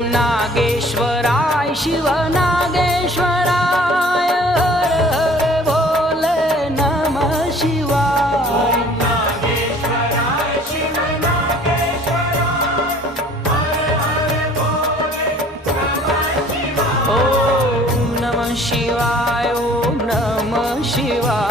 नागेश्वराय शिव नागेश्वराय हर हर भोले नमः शिवाय। नागेश्वराय शिव नागेश्वराय हर हर भोले नमः शिवाय। ओम नमः शिवाय ओम नमः शिवाय।